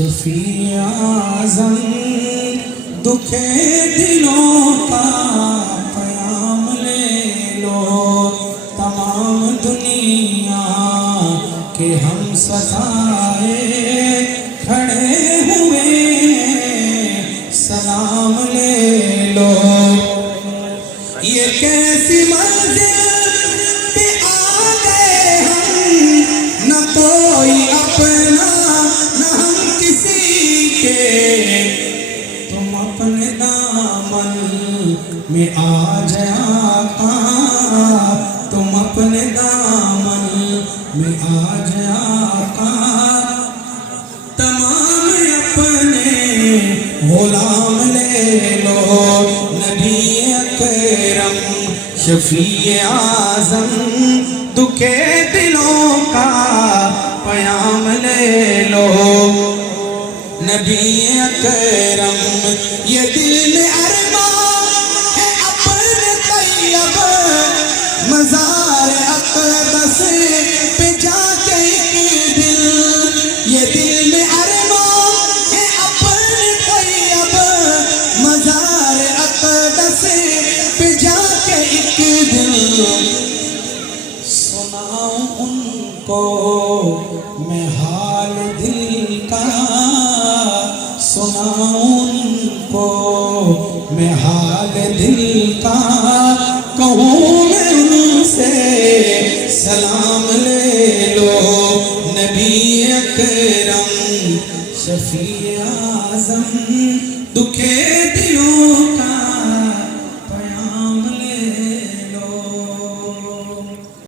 شفیع اعظم دکھے دلوں کا پیام لے لو، تمام دنیا کے ہم ستائے کھڑے ہوئے سلام لے لو۔ یہ کیسی منزل پہ آ گئے ہم، نہ کوئی اپنا نہ ہم کسی کے، تم اپنے دامن میں آ جا آقا، تم اپنے دامن میں آ جا آقا، تمام اپنے غلام لے لو۔ نبی اکرم شفیع اعظم دکھے دلوں کا پیام لے لو۔ نبی اکرم یہ دل میں ارمان ہے اپنے طیب مزار اقدس پہ جا کے ایک دل، یہ دل میں ارمان ہے اپنے طیب مزار اقدس پہ جا کے ایک دل، سناؤں ان کو میں حال دل کا، سناؤں ان کو میں حال دل کا، کہوں میں ان سے سلام لے لو۔ نبی اکرم شفیع اعظم دکھے